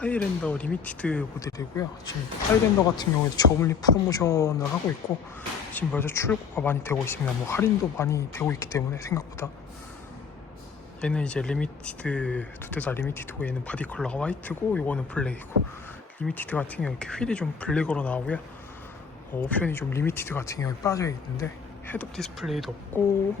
하이랜더 리미티드 모델이고요. 지금 하이랜더 같은 경우에도 저물리 프로모션을 하고 있고 지금 벌써 출고가 많이 되고 있습니다. 뭐 할인도 많이 되고 있기 때문에 생각보다 얘는 이제 리미티드 두 대 다 리미티드고 얘는 바디 컬러가 화이트고 이거는 블랙이고 리미티드 같은 경우 이렇게 휠이 좀 블랙으로 나오고요. 어, 옵션이 좀 리미티드 같은 경우에 빠져 있는데 헤드업 디스플레이도 없고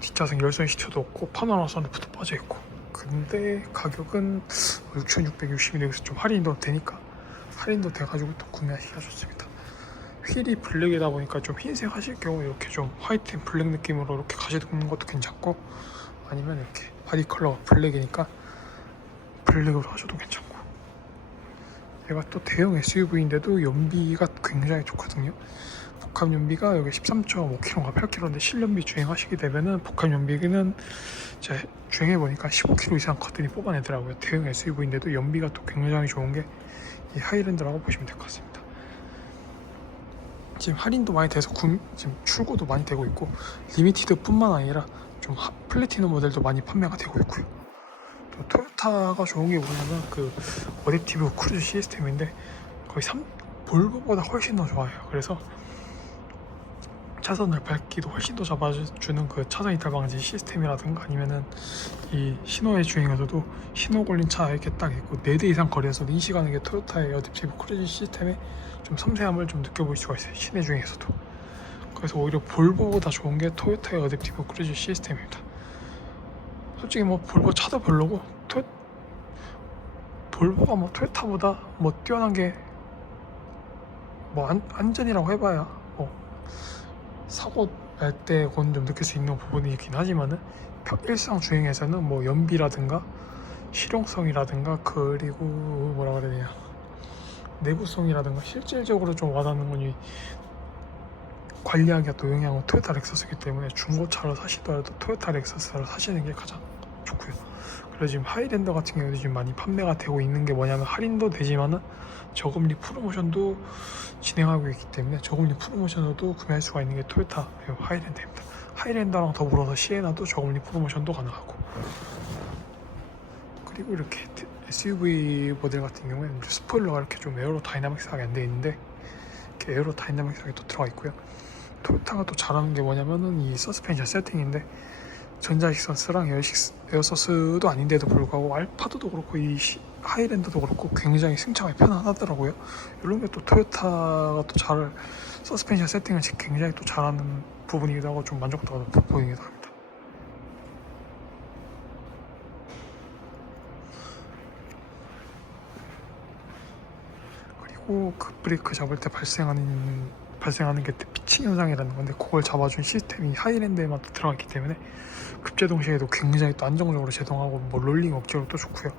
뒷좌석 열선 시트도 없고 파노라마 선루프도 빠져 있고 근데 가격은 6,660이 여기서 좀 할인도 되니까 할인도 돼가지고 또 구매하시기가 좋습니다. 휠이 블랙이다 보니까 좀 흰색 하실 경우 이렇게 좀 화이트 앤 블랙 느낌으로 이렇게 가시는 것도 괜찮고 아니면 이렇게 바디 컬러가 블랙이니까 블랙으로 하셔도 괜찮고 얘가 또 대형 SUV인데도 연비가 굉장히 좋거든요. 복합 연비가 여기 13.5km가 8km인데 실연비 주행하시게 되면은 복합 연비는 제가 주행해 보니까 15km 이상 거뜬히 뽑아내더라고요. 대형 SUV인데도 연비가 또 굉장히 좋은 게 이 하이랜드라고 보시면 될 것 같습니다. 지금 할인도 많이 돼서 구- 지금 출고도 많이 되고 있고 리미티드뿐만 아니라 좀 하- 플래티넘 모델도 많이 판매가 되고 있고요. 또 토요타가 좋은 게 뭐냐면 그 어댑티브 크루즈 시스템인데 거의 3, 볼보보다 훨씬 더 좋아요. 그래서 차선을 밟기도 훨씬 더 잡아주는 그 차선 이탈 방지 시스템이라든가 아니면은 이 신호의 주행에서도 신호 걸린 차 이렇게 딱 있고 4대 이상 거리에서도 인식하는 게 토요타의 어댑티브 크루즈 시스템의 좀 섬세함을 좀 느껴볼 수가 있어요. 시내 주행에서도. 그래서 오히려 볼보보다 좋은 게 토요타의 어댑티브 크루즈 시스템입니다. 솔직히 뭐 볼보 차도 별로고 토 볼보가 뭐 토요타보다 뭐 뛰어난 게 뭐 안전이라고 해봐야 뭐 사고 날 때 그건 좀 느낄 수 있는 부분이긴 하지만은 평- 일상 주행에서는 뭐 연비라든가 실용성이라든가 그리고 뭐라 그래야 되냐 내구성이라든가 실질적으로 좀 와닿는 거니 관리하기가 또 영향은 토요타 렉서스이기 때문에 중고차를 사시더라도 토요타 렉서스를 사시는 게 가장 좋고요. 그래서 지금 하이랜더 같은 경우도 지금 많이 판매가 되고 있는 게 뭐냐면 할인도 되지만은 저금리 프로모션도 진행하고 있기 때문에 저금리 프로모션으로도 구매할 수가 있는 게 토요타 하이랜드입니다. 하이랜더랑 더불어서 시에나도 저금리 프로모션도 가능하고 그리고 이렇게 SUV 모델 같은 경우에는 스포일러가 이렇게 좀 에어로 다이나믹스하게 안 되어 있는데 이렇게 에어로 다이나믹스하게 또 들어가 있고요. 토요타가 또 잘하는 게 뭐냐면은 이 서스펜션 세팅인데 전자식서스랑 에어식스, 에어서스도 아닌데도 불구하고 알파도도 그렇고 이 시- 하이랜드도 그렇고 굉장히 승차가 편안하더라고요. 이런 게 또 토요타가 또 잘 서스펜션 세팅을 굉장히 또 잘하는 부분이기도 하고 좀 만족도가 높아 보이기도 합니다. 그리고 그 브레이크 잡을 때 발생하는 발생하는 게 피칭 현상이라는 건데 그걸 잡아준 시스템이 하이랜드에만 있기 때문에 급제 동 시에도 굉장히 또 안정적으로 제동하고 뭐 롤링 억제로 또 좋고요.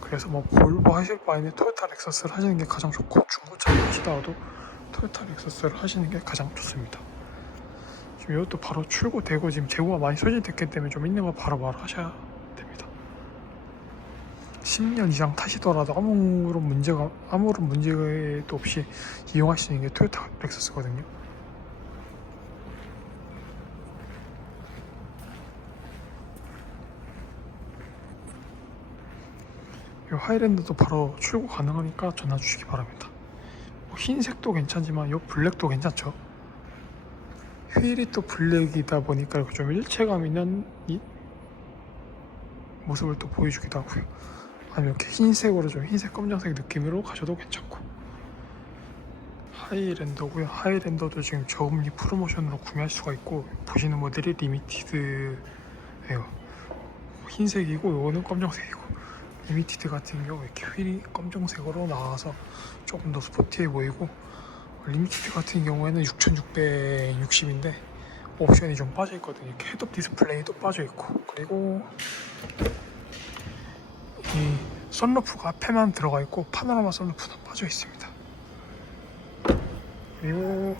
그래서 뭐 볼보 하실 바에는 토요타 렉서스를 하시는 게 가장 좋고 중고차를 하시더라도 토요타 렉서스를 하시는 게 가장 좋습니다. 지금 이것도 바로 출고되고 지금 재고가 많이 소진됐기 때문에 좀 있는 거 바로 말하셔야 됩니다. 10년 이상 타시더라도 아무런 문제가 아무런 문제도 없이 이용할 수 있는 게 토요타 렉서스거든요. 이 하이랜드도 바로 출고 가능하니까 전화 주시기 바랍니다. 뭐 흰색도 괜찮지만 이 블랙도 괜찮죠. 휠이 또 블랙이다 보니까 좀 일체감 있는 이 모습을 또 보여주기도 하고요. 아니면 이렇게 흰색으로 좀 흰색 검정색 느낌으로 가셔도 괜찮고 하이랜더고요. 하이랜더도 지금 저금리 프로모션으로 구매할 수가 있고 보시는 모델이 리미티드예요. 흰색이고 이거는 검정색이고 리미티드 같은 경우 이렇게 휠이 검정색으로 나와서 조금 더 스포티해 보이고 리미티드 같은 경우에는 6660인데 옵션이 좀 빠져 있거든요. 이렇게 헤드업 디스플레이도 빠져 있고 그리고 이 썬루프가 앞에만 들어가 있고 파노라마 썬루프도 빠져 있습니다. 그리고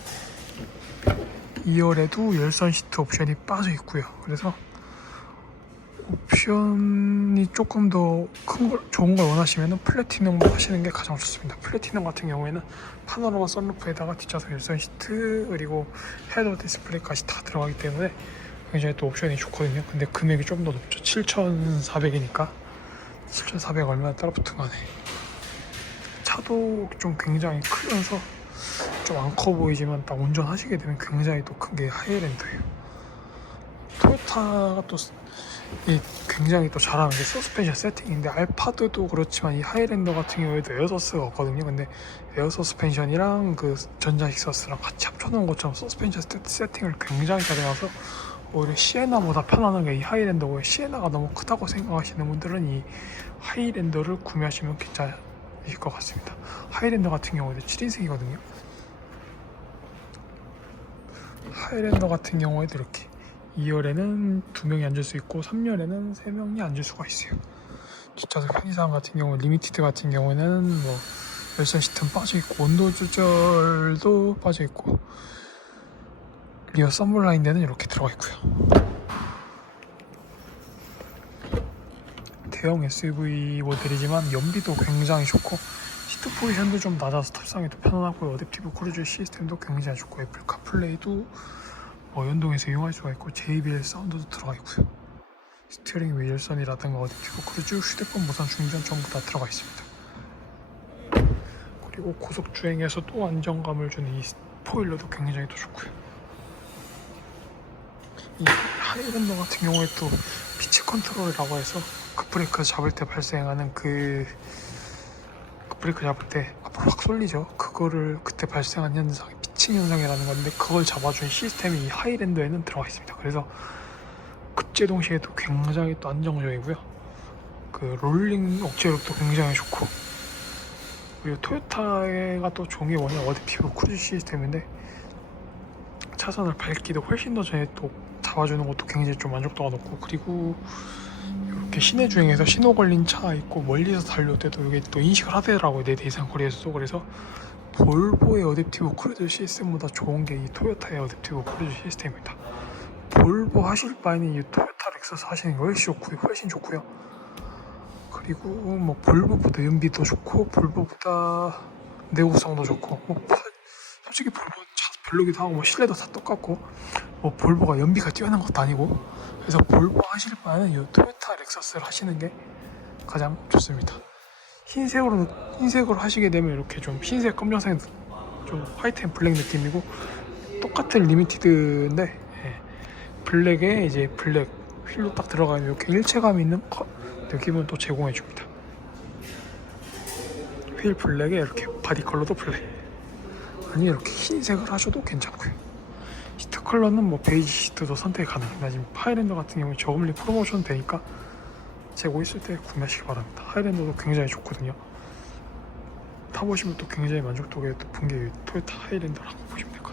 2열에도 열선 시트 옵션이 빠져 있고요. 그래서 옵션이 조금 더 큰 걸, 좋은 걸 원하시면 플래티넘으로 하시는 게 가장 좋습니다. 플래티넘 같은 경우에는 파노라마 썬루프에다가 뒷좌석 열선 시트 그리고 헤더 디스플레이까지 다 들어가기 때문에 굉장히 또 옵션이 좋거든요. 근데 금액이 좀 더 높죠. 7,400이니까 7,400 얼마나 따라붙은 거네. 차도 좀 굉장히 크면서 좀 안 커 보이지만 딱 운전하시게 되면 굉장히 또 큰 게 하이랜드예요. 토요타가 또이 굉장히 또 잘하는 게 서스펜션 세팅인데 알파드도 그렇지만 이 하이랜더 같은 경우에도 에어서스가 없거든요. 근데 에어 서스펜션이랑 그 전자 힉서스랑 같이 합쳐놓은 것처럼 서스펜션 세- 세팅을 굉장히 잘해놔서 오히려 시에나보다 편안한 게 이 하이랜더고 시에나가 너무 크다고 생각하시는 분들은 이 하이랜더를 구매하시면 괜찮으실 것 같습니다. 하이랜더 같은 경우에도 7인승이거든요. 하이랜더 같은 경우에도 이렇게 2열에는 두 명이 앉을 수 있고 3열에는 세 명이 앉을 수가 있어요. 뒷좌석 편의상 같은 경우 리미티드 같은 경우에는 뭐 열선 시트는 빠져 있고 온도 조절도 빠져 있고 리어 썬블라인드는 이렇게 들어가 있고요. 대형 SUV 모델이지만 연비도 굉장히 좋고 시트 포지션도 좀 낮아서 탑승하기도 편안하고 어댑티브 크루즈 시스템도 굉장히 좋고 애플 카플레이도 뭐 연동해서 이용할 수가 있고 JBL 사운드도 들어가 있고요. 스티어링 휠 열선이라든가 어댑티브 크루즈, 휴대폰 무선 충전 전부 다 들어가 있습니다. 그리고 고속 주행에서 또 안정감을 주는 이 스포일러도 굉장히 또 좋고요. 이 하이랜더 같은 경우에 또 피치 컨트롤이라고 해서 급브레이크 잡을 때 발생하는 그 급브레이크 잡을 때 앞으로 확 쏠리죠. 그거를 그때 발생한 현상이 피칭 현상이라는 건데 그걸 잡아준 시스템이 이 하이랜더에는 들어가 있습니다. 그래서 급제 동 시에도 굉장히 또 안정적이고요. 그 롤링 억제력도 굉장히 좋고 그리고 토요타가 또 종이 원이 어댑티브 크루즈 시스템인데 차선을 밟기도 훨씬 더 전에 또 잡아주는 것도 굉장히 좀 만족도가 높고 그리고 이렇게 시내 주행에서 신호 걸린 차 있고 멀리서 달려올 때도 이게 또 인식을 하더라고요 내 대상 거리에서도. 그래서 볼보의 어댑티브 크루즈 시스템보다 좋은 게 이 토요타의 어댑티브 크루즈 시스템입니다. 볼보 하실 바에는 이 토요타 렉서스 하시는 게 훨씬 좋고요 훨씬 좋고요. 그리고 뭐 볼보보다 연비도 좋고 볼보보다 내구성도 좋고 뭐 사- 솔직히 볼보 차 별로기도 하고 뭐 실내도 다 똑같고 뭐 볼보가 연비가 뛰어난 것도 아니고 그래서 볼보 하실 바에는 이 토요타 렉서스를 하시는 게 가장 좋습니다. 흰색으로 흰색으로 하시게 되면 이렇게 좀 흰색 검정색 좀 화이트 앤 블랙 느낌이고 똑같은 리미티드인데 예, 블랙에 이제 블랙 휠로 딱 들어가면 이렇게 일체감 있는 커- 느낌을 또 제공해 줍니다. 휠 블랙에 이렇게 바디 컬러도 블랙 아니 이렇게 흰색을 하셔도 괜찮고요. 컬러는 뭐 베이지 시트도 선택 가능합니다. 지금 하이랜더 같은 경우는 저금리 프로모션 되니까 재고 있을 때 구매하시기 바랍니다. 하이랜더도 굉장히 좋거든요. 타보시면 또 굉장히 만족도가 높은 게 토요타 하이랜더라고 보시면 같습니다.